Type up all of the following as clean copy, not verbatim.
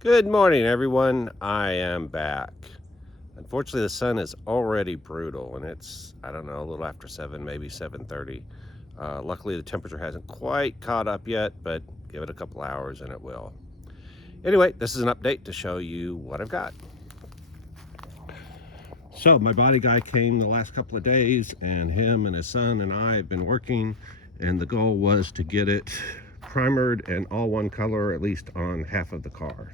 Good morning, everyone. I am back. Unfortunately, the sun is already brutal, and it's, I don't know, a little after 7, maybe 7:30. Luckily, the temperature hasn't quite caught up yet, but give it a couple hours and it will. Anyway, this is an update to show you what I've got. So my body guy came the last couple of days, and him and his son and I have been working, and the goal was to get it primered and all one color, at least on half of the car.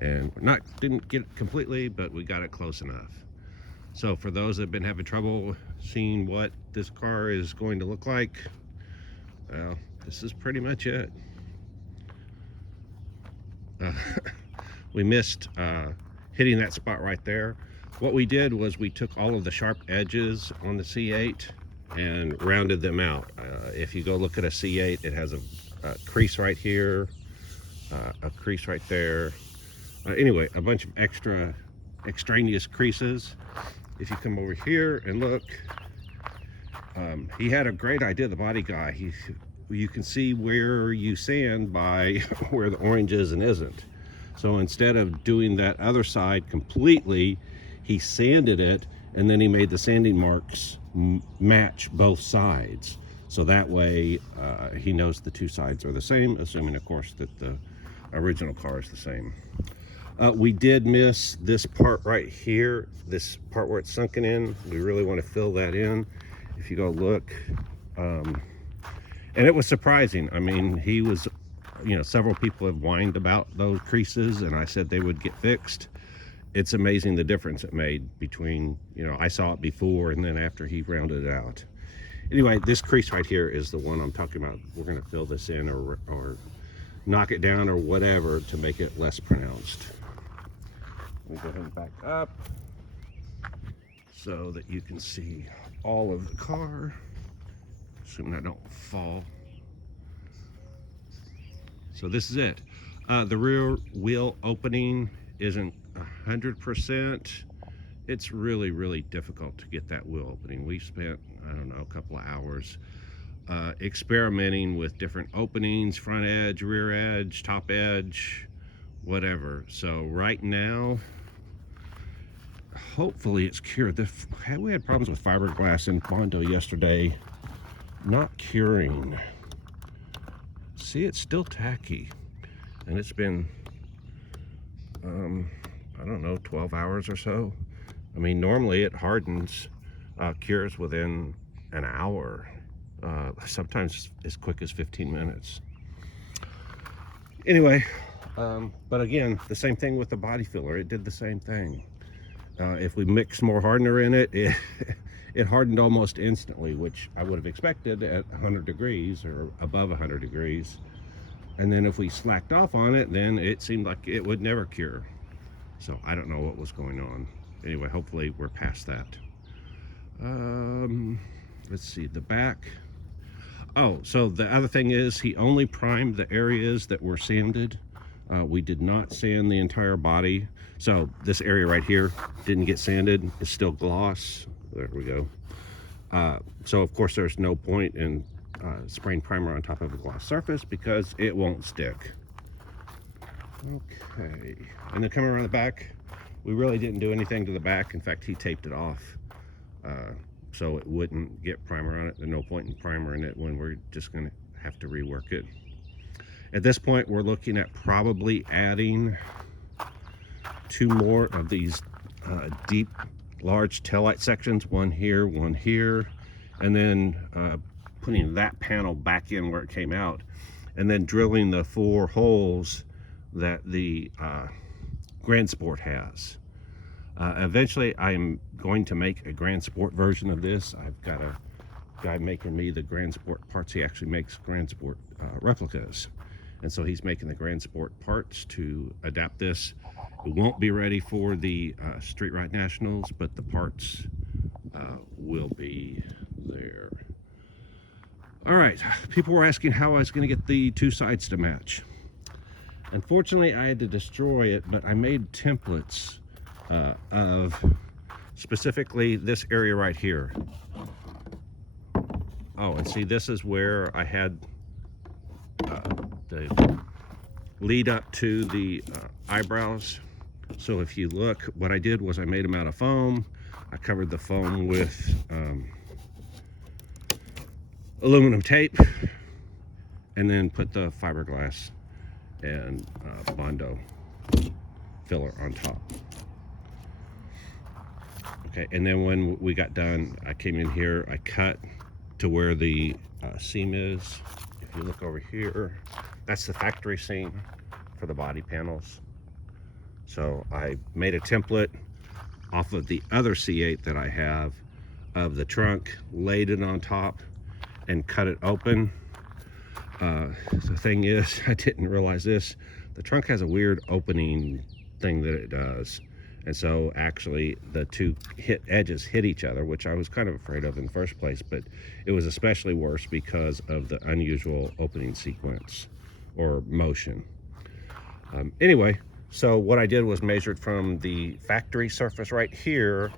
And didn't get it completely, but we got it close enough. So for those that have been having trouble seeing what this car is going to look like, well, this is pretty much it. Uh, we missed hitting that spot right there. What we did was we took all of the sharp edges on the C8 and rounded them out. If you go look at a C8, it has a crease right here, a crease right there. Anyway, a bunch of extraneous creases. If you come over here and look, he had a great idea, the body guy. You can see where you sand by where the orange is and isn't. So instead of doing that other side completely, he sanded it, and then he made the sanding marks match both sides. So that way he knows the two sides are the same, assuming of course that the original car is the same. We did miss this part right here, this part where it's sunken in. We really want to fill that in. If you go look, and it was surprising. I mean, he was, several people have whined about those creases, and I said they would get fixed. It's amazing the difference it made between, I saw it before and then after he rounded it out. Anyway, this crease right here is the one I'm talking about. We're going to fill this in or knock it down or whatever to make it less pronounced. Let me go ahead and back up so that you can see all of the car, assuming I don't fall. So this is it. The rear wheel opening isn't 100%. It's really, really difficult to get that wheel opening. We spent, I don't know, a couple of hours experimenting with different openings, front edge, rear edge, top edge, whatever. So right now, hopefully it's cured. We had problems with fiberglass in Bondo yesterday, not curing. See, it's still tacky, and it's been, I don't know, 12 hours or so. I mean, normally it hardens, cures within an hour, sometimes as quick as 15 minutes. Anyway, but again, the same thing with the body filler. It did the same thing. If we mix more hardener in it, it hardened almost instantly, which I would have expected at 100 degrees or above 100 degrees. And then if we slacked off on it, then it seemed like it would never cure. So I don't know what was going on. Anyway, hopefully we're past that. Let's see, the back. Oh, so the other thing is he only primed the areas that were sanded. We did not sand the entire body. So this area right here didn't get sanded. It's still gloss. There we go. So of course there's no point in spraying primer on top of a gloss surface because it won't stick. Okay, and then coming around the back, we really didn't do anything to the back. In fact, he taped it off so it wouldn't get primer on it. There's no point in primer in it when we're just going to have to rework it. At this point, we're looking at probably adding 2 more of these deep, large taillight sections, one here, and then putting that panel back in where it came out, and then drilling the 4 holes that the Grand Sport has. Eventually, I'm going to make a Grand Sport version of this. I've got a guy making me the Grand Sport parts. He actually makes Grand Sport replicas. And so he's making the Grand Sport parts to adapt this. It won't be ready for the Street Ride Nationals, but the parts will be there. All right, people were asking how I was going to get the 2 sides to match. Unfortunately, I had to destroy it, but I made templates of specifically this area right here. Oh, and see, this is where I had the lead up to the eyebrows. So if you look, what I did was I made them out of foam. I covered the foam with aluminum tape and then put the fiberglass and Bondo filler on top. Okay, and then when we got done, I came in here, I cut to where the seam is. If you look over here, that's the factory seam for the body panels. So I made a template off of the other C8 that I have of the trunk, laid it on top and cut it open. The thing is, I didn't realize this, the trunk has a weird opening thing that it does. And so actually the two edges hit each other, which I was kind of afraid of in the first place, but it was especially worse because of the unusual opening sequence or motion. Anyway, so what I did was measured from the factory surface right here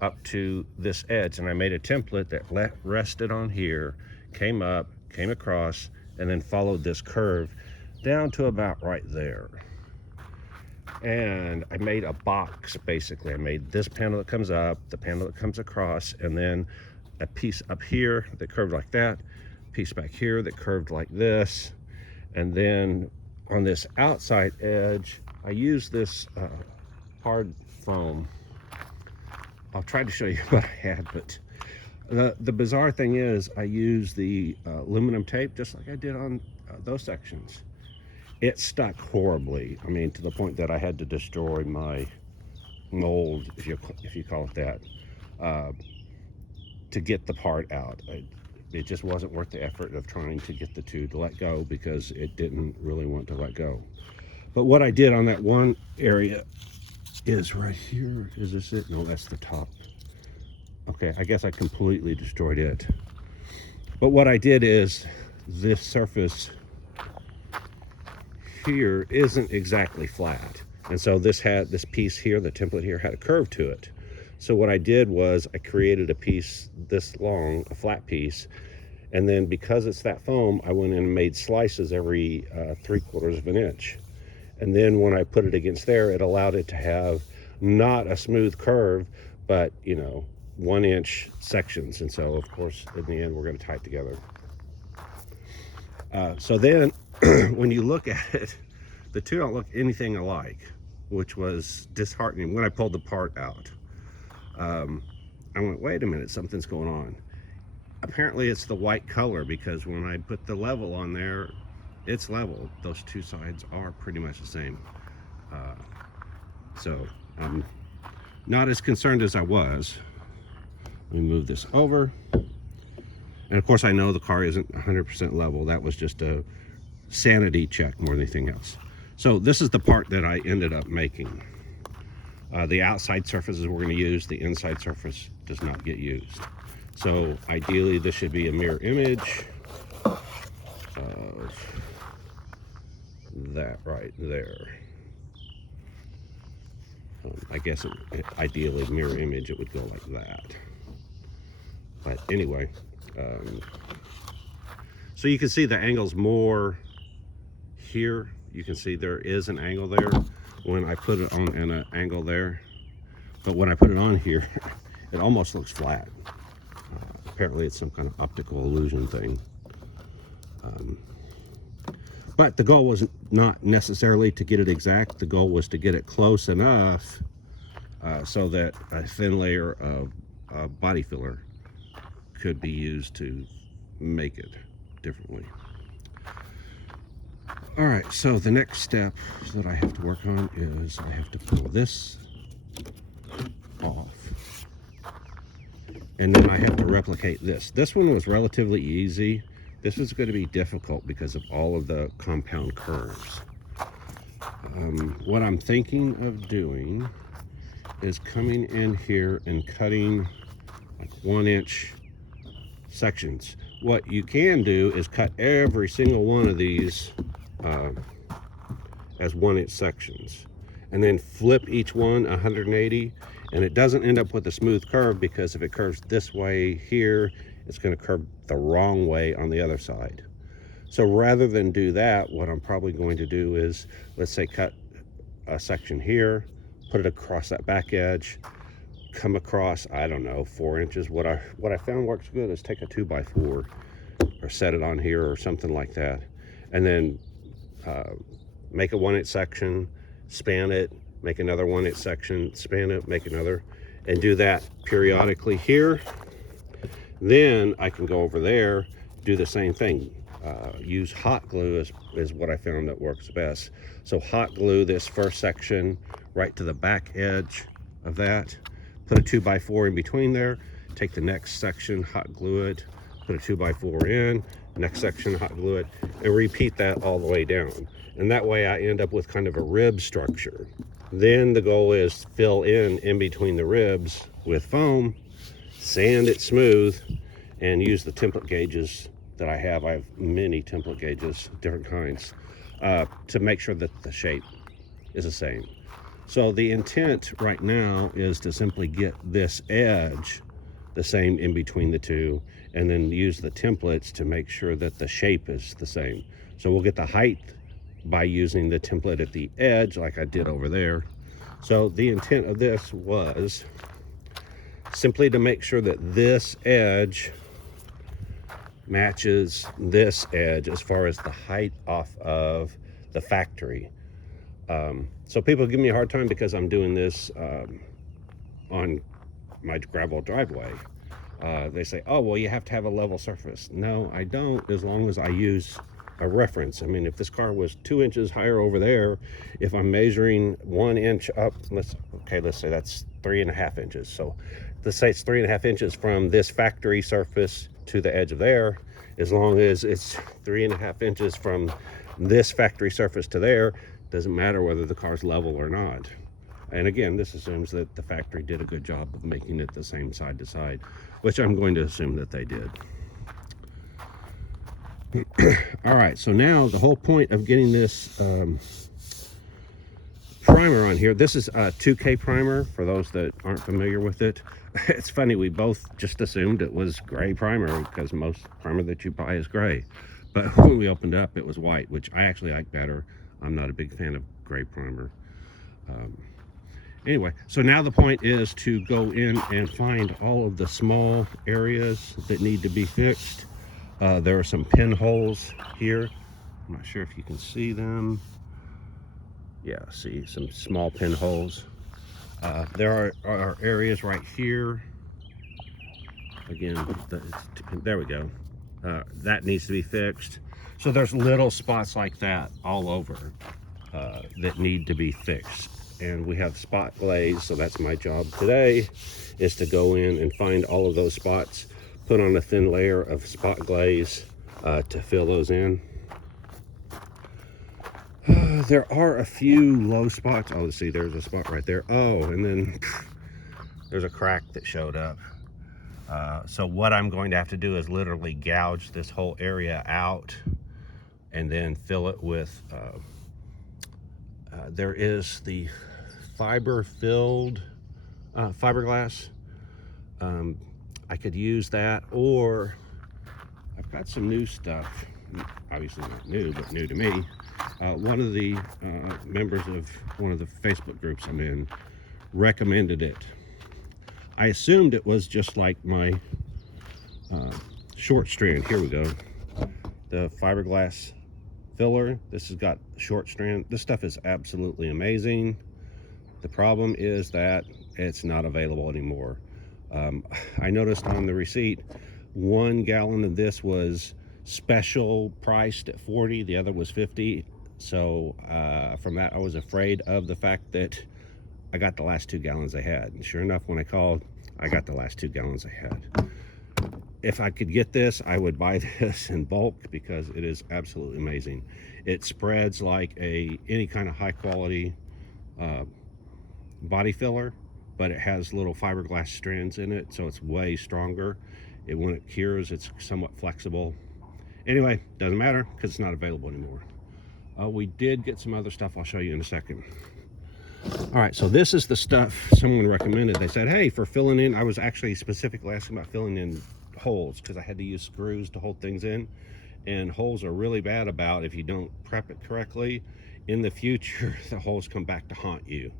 up to this edge, and I made a template that rested on here, came up, came across, and then followed this curve down to about right there. And I made a box, basically. I made this panel that comes up, the panel that comes across, and then a piece up here that curved like that, piece back here that curved like this, and then on this outside edge, I used this hard foam. I'll try to show you what I had, but the bizarre thing is I used the aluminum tape just like I did on those sections. It stuck horribly. I mean, to the point that I had to destroy my mold, if you call it that, to get the part out. It just wasn't worth the effort of trying to get the two to let go because it didn't really want to let go. But what I did on that one area is right here. Is this it? No, that's the top. Okay, I guess I completely destroyed it. But what I did is this surface here isn't exactly flat, and so this piece here, the template here, had a curve to it. So what I did was I created a piece this long, a flat piece, and then because it's that foam, I went in and made slices every 3/4 of an inch. And then when I put it against there, it allowed it to have not a smooth curve, but 1-inch sections. And so of course in the end we're going to tie it together. So then when you look at it, the two don't look anything alike, which was disheartening. When I pulled the part out, I went, wait a minute, something's going on. Apparently it's the white color, because when I put the level on there, it's level. Those two sides are pretty much the same. So I'm not as concerned as I was. Let me move this over. And of course I know the car isn't 100% level. That was just a sanity check more than anything else. So this is the part that I ended up making. The outside surfaces we're going to use, the inside surface does not get used. So ideally this should be a mirror image of that right there. I guess ideally mirror image, it would go like that. But anyway, so you can see the angle's more here. You can see there is an angle there when I put it on an angle there. But when I put it on here, it almost looks flat. Apparently it's some kind of optical illusion thing. But the goal was not necessarily to get it exact. The goal was to get it close enough so that a thin layer of body filler could be used to make it differently. All right, so the next step that I have to work on is I have to pull this off. And then I have to replicate this. This one was relatively easy. This is going to be difficult because of all of the compound curves. What I'm thinking of doing is coming in here and cutting like 1-inch sections. What you can do is cut every single one of these as 1-inch sections, and then flip each one 180, and it doesn't end up with a smooth curve, because if it curves this way here, it's going to curve the wrong way on the other side. So rather than do that, what I'm probably going to do is, let's say, cut a section here, put it across that back edge, come across, I don't know, 4 inches. What I found works good is take a 2x4 or set it on here or something like that, and then make a 1-inch section, span it, make another 1-inch section, span it, make another, and do that periodically here. Then I can go over there, do the same thing. Use hot glue is what I found that works best. So hot glue this first section right to the back edge of that, put a 2x4 in between there, take the next section, hot glue it, put a 2x4 in, next section, hot glue it, and repeat that all the way down. And that way I end up with kind of a rib structure. Then the goal is fill in between the ribs with foam, sand it smooth, and use the template gauges that I have. I have many template gauges, different kinds, to make sure that the shape is the same. So the intent right now is to simply get this edge the same in between the two, and then use the templates to make sure that the shape is the same. So we'll get the height by using the template at the edge like I did over there. So the intent of this was simply to make sure that this edge matches this edge as far as the height off of the factory. So people give me a hard time because I'm doing this on my gravel driveway. They say, oh, well, you have to have a level surface. No, I don't, as long as I use a reference. I mean, if this car was 2 inches higher over there, if I'm measuring 1 inch up, let's say that's 3.5 inches. So let's say it's 3.5 inches from this factory surface to the edge of there. As long as it's 3.5 inches from this factory surface to there, doesn't matter whether the car's level or not. And again, this assumes that the factory did a good job of making it the same side to side, which I'm going to assume that they did. All right, so now the whole point of getting this primer on here, this is a 2K primer for those that aren't familiar with it. It's funny, we both just assumed it was gray primer because most primer that you buy is gray. But when we opened it up, it was white, which I actually like better. I'm not a big fan of gray primer. Anyway, so now the point is to go in and find all of the small areas that need to be fixed. There are some pinholes here. I'm not sure if you can see them. Yeah, see some small pinholes. There are areas right here. Again, there we go. That needs to be fixed. So there's little spots like that all over that need to be fixed. And we have spot glaze, so that's my job today, is to go in and find all of those spots, put on a thin layer of spot glaze to fill those in. There are a few low spots. Oh, let's see, there's a spot right there. Oh, and then there's a crack that showed up. So what I'm going to have to do is literally gouge this whole area out and then fill it with, there is the fiberglass. I could use that, or I've got some new stuff, obviously not new, but new to me. One of the members of one of the Facebook groups I'm in recommended it. I assumed it was just like my short strand. Here we go. The fiberglass filler. This has got short strand. This stuff is absolutely amazing. The problem is that it's not available anymore. I noticed on the receipt, 1 gallon of this was special priced at 40, the other was 50. So from that, I was afraid of the fact that I got the last 2 gallons I had. And sure enough, when I called, I got the last 2 gallons I had. If I could get this, I would buy this in bulk because it is absolutely amazing. It spreads like any kind of high quality body filler, but it has little fiberglass strands in it, so it's way stronger. When it cures, it's somewhat flexible. Anyway, doesn't matter because it's not available anymore. We did get some other stuff I'll show you in a second. All right, so this is the stuff someone recommended. They said, hey, for filling in, I was actually specifically asking about filling in holes because I had to use screws to hold things in. and holes are really bad about if you don't prep it correctly. In the future, the holes come back to haunt you.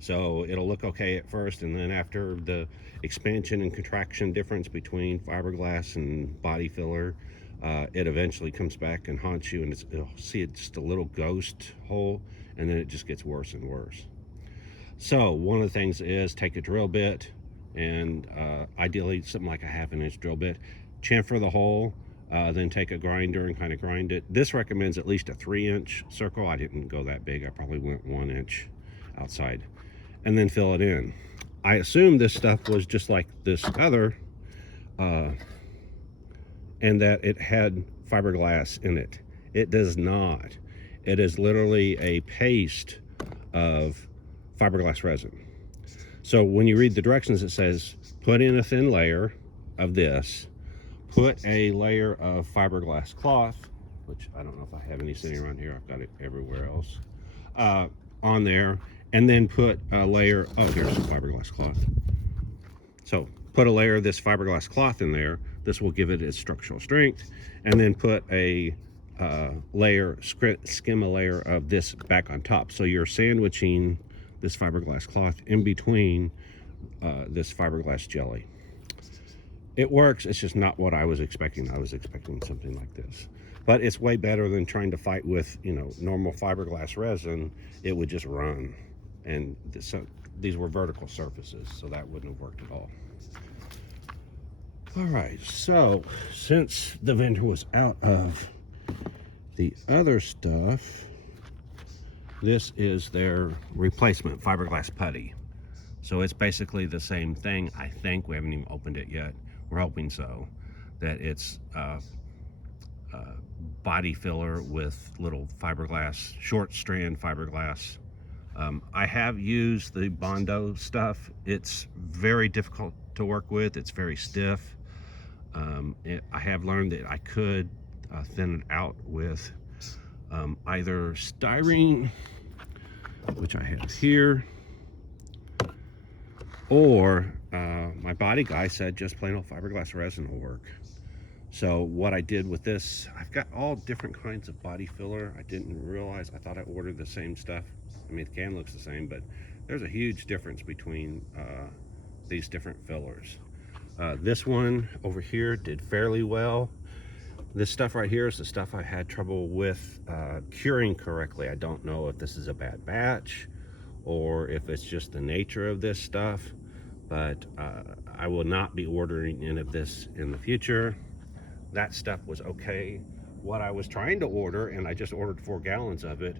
So it'll look okay at first, and then after the expansion and contraction difference between fiberglass and body filler, it eventually comes back and haunts you, and you'll see it's just a little ghost hole, and then it just gets worse and worse. So one of the things is take a drill bit, and ideally something like a 1/2 inch drill bit, chamfer the hole, then take a grinder and kind of grind it. This recommends at least a 3-inch circle. I didn't go that big. I probably went 1 inch outside, and then fill it in. I assumed this stuff was just like this other, and that it had fiberglass in it. It does not. It is literally a paste of fiberglass resin. So when you read the directions, it says put in a thin layer of this, put a layer of fiberglass cloth, which I don't know if I have any sitting around here. I've got it everywhere else, on there, and then put a layer, oh, here's some fiberglass cloth. So put a layer of this fiberglass cloth in there. This will give it its structural strength, and then put a skim a layer of this back on top. So you're sandwiching this fiberglass cloth in between this fiberglass jelly. It works. It's just not what I was expecting. I was expecting something like this, but it's way better than trying to fight with, you know, normal fiberglass resin. It would just run, and so these were vertical surfaces, so that wouldn't have worked at all. All right, so since the vendor was out of the other stuff, this is their replacement fiberglass putty. So it's basically the same thing. I think we haven't even opened it yet. We're hoping so, that it's body filler with little fiberglass, short strand fiberglass. I have used the Bondo stuff. It's very difficult to work with. It's very stiff. I have learned that I could thin it out with either styrene, which I have here, or my body guy said just plain old fiberglass resin will work. So what I did with this, I've got all different kinds of body filler. I didn't realize, I thought I ordered the same stuff. I mean, the can looks the same, but there's a huge difference between these different fillers. This one over here did fairly well. This stuff right here is the stuff I had trouble with curing correctly. I don't know if this is a bad batch or if it's just the nature of this stuff, but I will not be ordering any of this in the future. That stuff was okay. What I was trying to order, and I just ordered 4 gallons of it,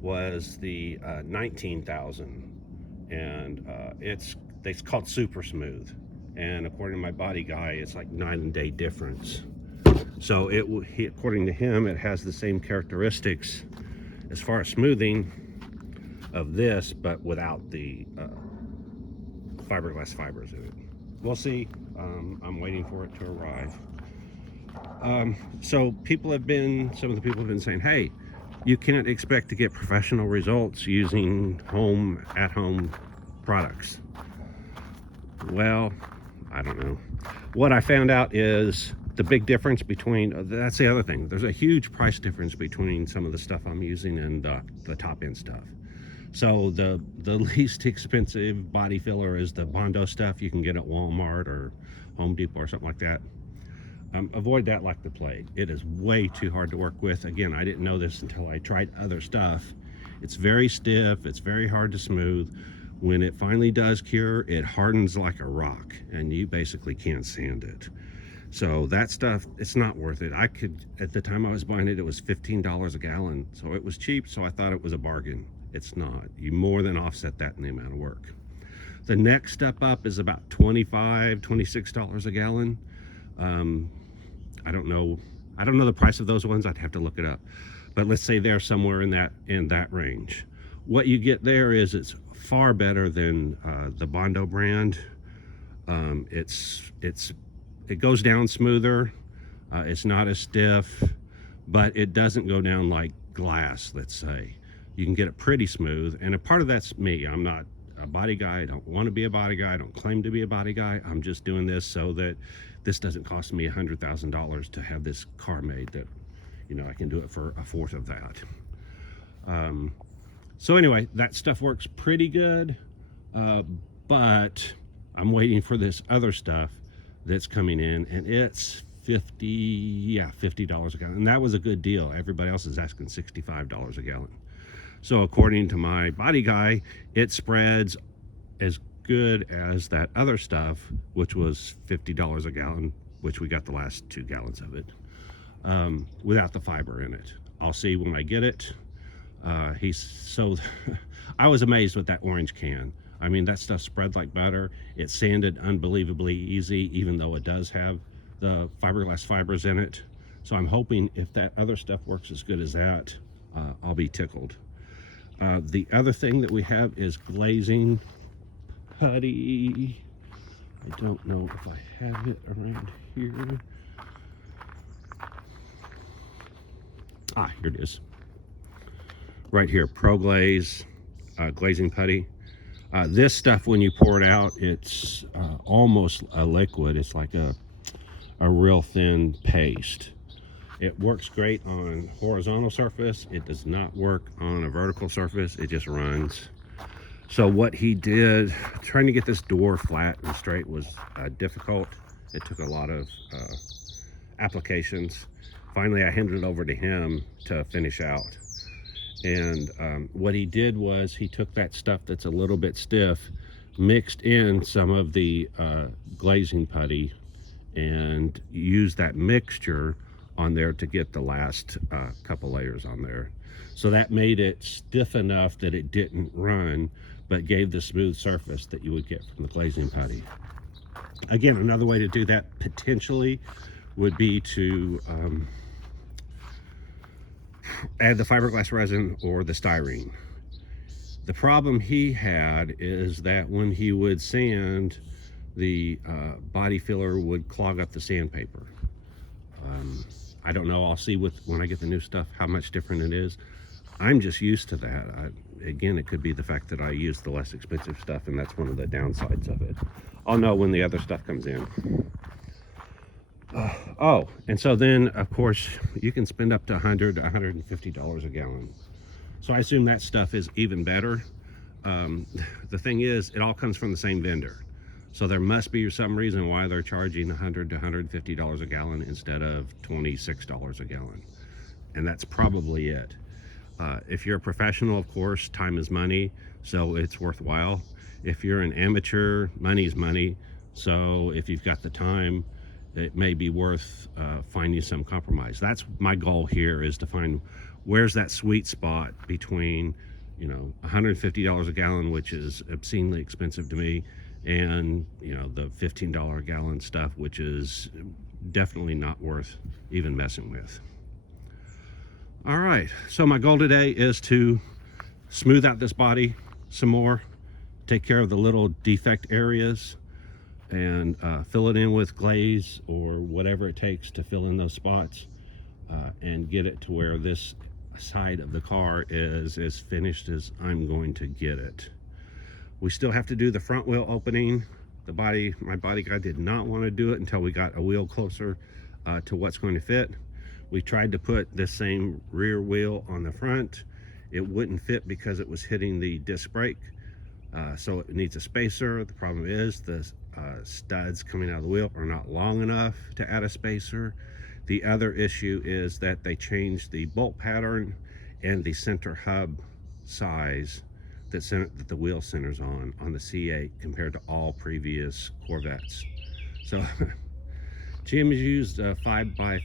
was the 19,000, and it's called Super Smooth, and according to my body guy, it's like night and day difference. So according to him, it has the same characteristics as far as smoothing of this, but without the fiberglass fibers in it. We'll see. I'm waiting for it to arrive. So some of the people have been saying, hey, you can't expect to get professional results using at-home products. Well, I don't know. What I found out is the big difference between, that's the other thing, there's a huge price difference between some of the stuff I'm using and the top end stuff. So the least expensive body filler is the Bondo stuff you can get at Walmart or Home Depot or something like that. Avoid that like the plague. It is way too hard to work with. Again, I didn't know this until I tried other stuff. It's very stiff, it's very hard to smooth. When it finally does cure, it hardens like a rock, and you basically can't sand it. So that stuff, it's not worth it. At the time I was buying it, it was $15 a gallon. So it was cheap, so I thought it was a bargain. It's not. You more than offset that in the amount of work. The next step up is about $25, $26 a gallon. I don't know the price of those ones. I'd have to look it up. But let's say they're somewhere in that range. What you get there is it's far better than the Bondo brand. It goes down smoother. It's not as stiff, but it doesn't go down like glass, let's say. You can get it pretty smooth, and a part of that's me. I'm not a body guy. I don't want to be a body guy. I don't claim to be a body guy. I'm just doing this so that this doesn't cost me $100,000 to have this car made that you know, I can do it for a fourth of that. So anyway, that stuff works pretty good, but I'm waiting for this other stuff that's coming in, and it's $50 a gallon, and that was a good deal. Everybody else is asking $65 a gallon. So according to my body guy, it spreads as good as that other stuff, which was $50 a gallon, which we got the last 2 gallons of it, without the fiber in it. I'll see when I get it. I was amazed with that orange can. I mean, that stuff spread like butter. It sanded unbelievably easy, even though it does have the fiberglass fibers in it. So I'm hoping if that other stuff works as good as that, I'll be tickled. The other thing that we have is glazing putty. I don't know if I have it around here. Here it is. Right here, Pro Glaze glazing putty. This stuff, when you pour it out, it's almost a liquid. It's like a real thin paste. It works great on horizontal surface. It does not work on a vertical surface. It just runs. So what he did, trying to get this door flat and straight was difficult. It took a lot of applications. Finally, I handed it over to him to finish out. And what he did was he took that stuff that's a little bit stiff, mixed in some of the glazing putty, and used that mixture on there to get the last couple layers on there. So that made it stiff enough that it didn't run, but gave the smooth surface that you would get from the glazing putty. Again, another way to do that potentially would be to add the fiberglass resin or the styrene. The problem he had is that when he would sand, the body filler would clog up the sandpaper. I don't know, I'll see when I get the new stuff how much different it is. I'm just used to that. Again, it could be the fact that I use the less expensive stuff, and that's one of the downsides of it. I'll know when the other stuff comes in. And so then, of course, you can spend up to $100 to $150 a gallon. So I assume that stuff is even better. The thing is, it all comes from the same vendor. So there must be some reason why they're charging $100 to $150 a gallon instead of $26 a gallon. And that's probably it. If you're a professional, of course, time is money, so it's worthwhile. If you're an amateur, money's money. So if you've got the time, it may be worth finding some compromise. That's my goal here, is to find where's that sweet spot between, you know, $150 a gallon, which is obscenely expensive to me, and, you know, the $15 a gallon stuff, which is definitely not worth even messing with. All right, so my goal today is to smooth out this body some more, take care of the little defect areas, and fill it in with glaze or whatever it takes to fill in those spots, and get it to where this side of the car is as finished as I'm going to get it. We still have to do the front wheel opening. My body guy did not want to do it until we got a wheel closer to what's going to fit. We tried to put this same rear wheel on the front. It wouldn't fit because it was hitting the disc brake. So it needs a spacer. The problem is the studs coming out of the wheel are not long enough to add a spacer. The other issue is that they changed the bolt pattern and the center hub size that the wheel centers on the C8 compared to all previous Corvettes. So GM has used 5 by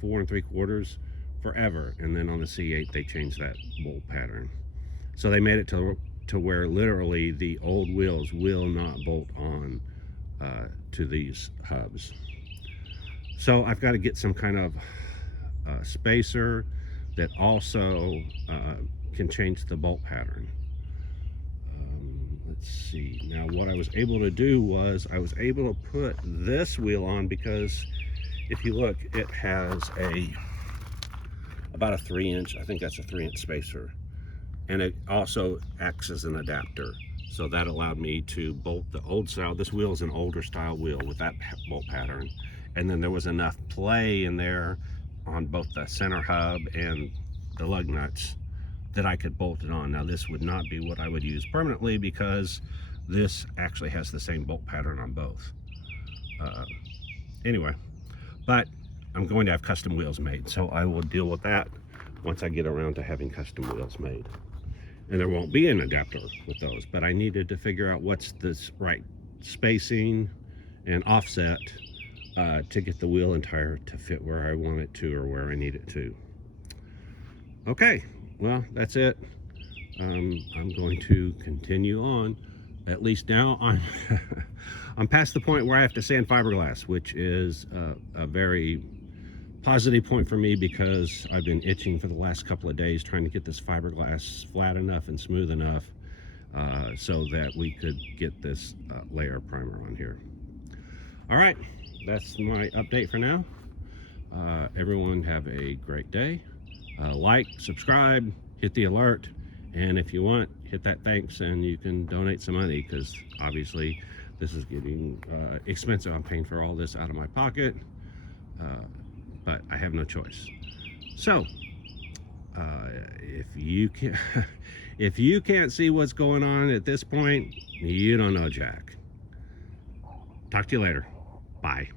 4 3/4 forever, and then on the C8 they changed that bolt pattern. So they made it to where literally the old wheels will not bolt on to these hubs. So I've got to get some kind of spacer that also can change the bolt pattern. Let's see. Now what I was able to do was I was able to put this wheel on, because if you look, it has about a 3-inch, I think that's a 3-inch spacer, and it also acts as an adapter. So that allowed me to bolt the old style. This wheel is an older style wheel with that bolt pattern, and then there was enough play in there on both the center hub and the lug nuts that I could bolt it on. Now this would not be what I would use permanently because this actually has the same bolt pattern on both. Anyway, but I'm going to have custom wheels made, so I will deal with that once I get around to having custom wheels made. And there won't be an adapter with those, but I needed to figure out what's this right spacing and offset to get the wheel and tire to fit where I want it to or where I need it to. Okay, well, that's it. I'm going to continue on. At least now I'm past the point where I have to sand fiberglass, which is a very positive point for me because I've been itching for the last couple of days trying to get this fiberglass flat enough and smooth enough so that we could get this layer primer on here. All right, that's my update for now. Everyone have a great day. Like, subscribe, hit the alert, and if you want, hit that thanks and you can donate some money because obviously this is getting expensive. I'm paying for all this out of my pocket, but I have no choice. So if you can if you can't see what's going on at this point, you don't know jack. Talk to you later. Bye.